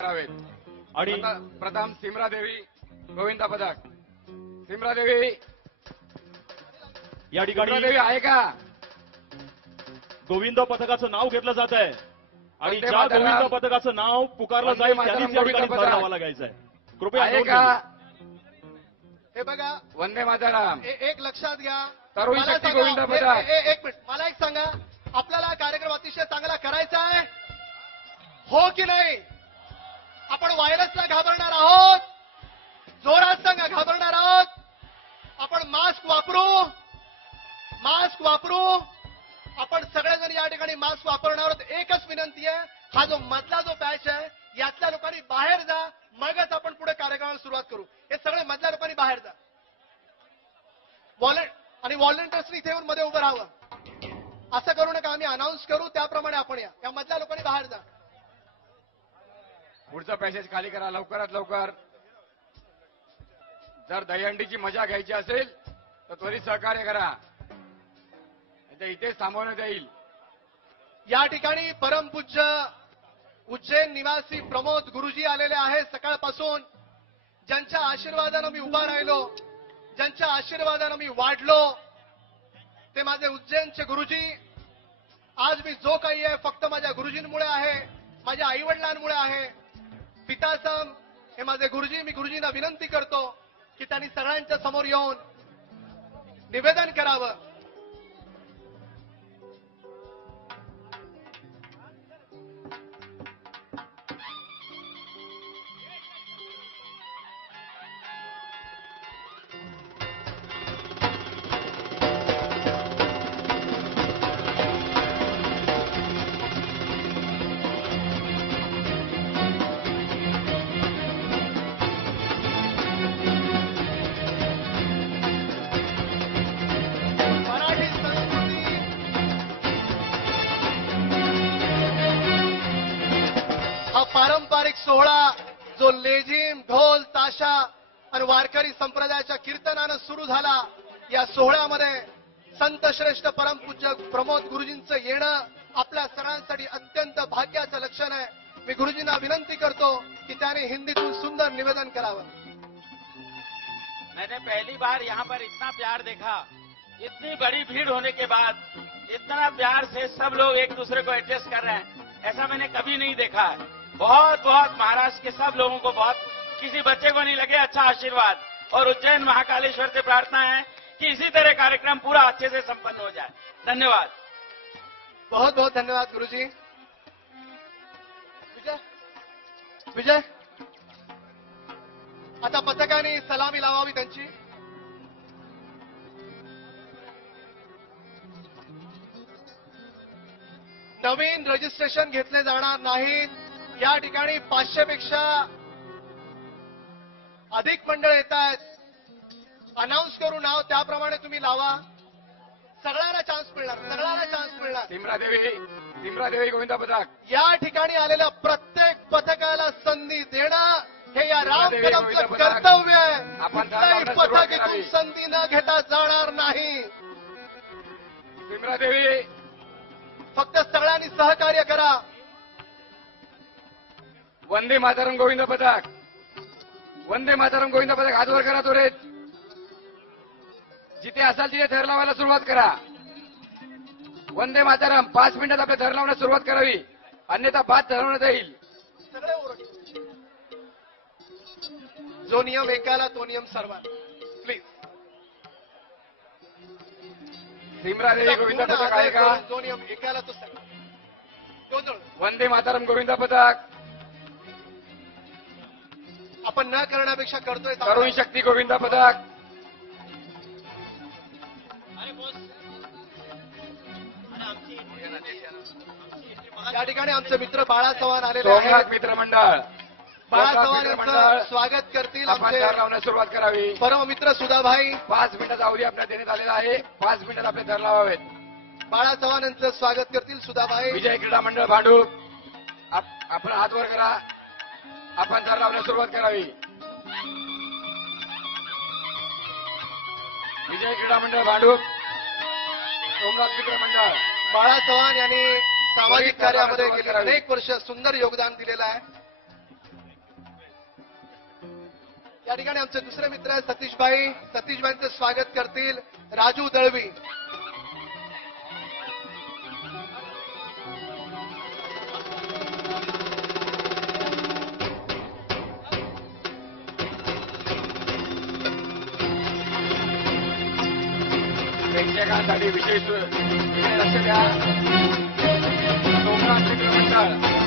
करावेत आणि प्रथम सिमरादेवी गोविंदा पदक. सिमरादेवी या ठिकाणी सिमरादेवी आहे का? गोविंद पथकाचं नाव घेतलं जात आहे आणि वंदे ज्या मातरम. गोविंद पथकाचं नाव पुकारलं वंदे जाईल मातरम त्यांनीच या ठिकाणी गोविंद थर पथक. लावायला घ्यायचं आहे. कृपया आहे नोंद का? घ्या. हे बघा, वंदे मातरम. एक लक्षात घ्या. तरुण मला शक्ती सांगा, गोविंद पथक. एक मिनिट, मला एक सांगा, आपल्याला हा कार्यक्रम अतिशय चांगला करायचा आहे हो की नाही? आपण व्हायरसला घाबरणार आहोत? जोरात सांगा, घाबरणार आहोत? आपण मास्क वापरू. आपण सगळेजण या ठिकाणी मास्क वापरणार आहोत. एकच विनंती आहे, हा जो मधला जो बॅच आहे यातल्या लोकांनी बाहेर जा, मगच आपण पुढे कार्यक्रमाला सुरुवात करू. हे सगळे मधल्या लोकांनी बाहेर जा. आणि व्हॉलंटियर्सनी इथे येऊन मध्ये उभं राहावं. असं करू नका, आम्ही अनाऊन्स करू त्याप्रमाणे आपण या मधल्या लोकांनी बाहेर जा. पुढचं पॅसेज खाली करा लवकरात लवकर. जर दहीहंडीची मजा घ्यायची असेल तर त्वरित सहकार्य करा, इथेच थांबवण्यात येईल. या ठिकाणी परमपूज्य उज्जैन निवासी प्रमोद गुरुजी आलेले आहेत. सकाळपासून ज्यांच्या आशीर्वादानं मी उभा राहिलो, ज्यांच्या आशीर्वादानं मी वाढलो, ते माझे उज्जैनचे गुरुजी. आज मी जो काही आहे फक्त माझ्या गुरुजींमुळे आहे, माझ्या आईवडिलांमुळे आहे. पितासम हे माझे गुरुजी. मी गुरुजींना विनंती करतो की त्यांनी सगळ्यांच्या समोर येऊन निवेदन करावं. पारंपरिक सोहळा जो लेझिम, ढोल, ताशा आणि वारकरी संप्रदायाच्या कीर्तनानं सुरू झाला, या सोहळ्यामध्ये संत श्रेष्ठ परमपूज्य प्रमोद गुरुजींचं येणं आपल्या सर्वांसाठी अत्यंत भाग्याचं लक्षण आहे. मी गुरुजींना विनंती करतो की त्याने हिंदीतून सुंदर निवेदन करावं. मैंने पहली बार यहाँ पर इतना प्यार देखा. इतनी बड़ी भीड़ होने के बाद इतना प्यार से सब लोग एक दूसरे को एडजस्ट कर रहे हैं, ऐसा मैंने कभी नहीं देखा है. बहुत बहुत महाराष्ट्र के सब लोगों को बहुत, किसी बच्चे को नहीं लगे, अच्छा आशीर्वाद. और उज्जैन महाकालेश्वर से प्रार्थना है कि इसी तरह कार्यक्रम पूरा अच्छे से संपन्न हो जाए. धन्यवाद. बहुत बहुत धन्यवाद गुरुजी. विजय आता पथकाने सलामी लावावी त्यांची. नवीन रजिस्ट्रेशन घेतले जाणार नाहीत. या ठिकाणी 500 पेक्षा अधिक मंडळ येत आहेत. अनाऊन्स करू नाव त्याप्रमाणे तुम्ही लावा. सगळ्यांना चान्स मिळणार. सिमरादेवी गोविंदा पथक. या ठिकाणी आलेल्या प्रत्येक पथकाला संधी देणं हे या रामकदमचं कर्तव्य आहे. कुठल्याही पथक इथून संधी न घेता जाणार नाही. सिमरादेवी फक्त सगळ्यांनी सहकार्य करा. वंदे मातरम गोविंद पथक. वंदे मातरम गोविंद पथक हात वर करा त्वरित. जिथे असाल तिथे थर लावायला सुरुवात करा. वंदे मातरम. 5 मिनिटात आपल्या थर लावण्यास सुरुवात करावी, अन्यथा बाद ठरवण्यात येईल. सगळे ओरडले. जो नियम एकाला तो नियम सर्वांना. प्लीज. सिमरादेवी गोविंद पथक आहे का? जो नियम एकाला तो सर्व. वंदे मातरम गोविंद पथक. आपण न करण्यापेक्षा करतोय. तरुण शक्ती गोविंद पथक. या ठिकाणी आमचे मित्र बाळा चव्हाण आलेले सोमनाथ आहेत. मित्रमंडळ. बाळा चव्हाण यांचं स्वागत करतील आमचे थर लावण्यास सुरुवात करावी. परममित्र सुधाभाई. 5 मिनिटाचा अवधी आपल्याला देण्यात आलेला आहे. 5 मिनिटात आपले थर लावावेत. बाळा चव्हाण यांचं स्वागत करतील सुधाभाई. विजय क्रीडा मंडळ भांडूप. आपण हात वर करा. आपण थर लावण्यास सुरुवात करावी. विजय क्रीडा मंडळ भांडूप. सोमनाथ मित्र मंडळ. बाळा चव्हाण यांनी सामाजिक कार्यामध्ये गेली अनेक वर्ष सुंदर योगदान दिलेलं आहे. या ठिकाणी आमचे दुसरे मित्र सतीशबाईंचं स्वागत करतील राजू दळवी. प्रेक्षकांसाठी विशेष लक्ष द्या. कोकणात चित्रमंडळ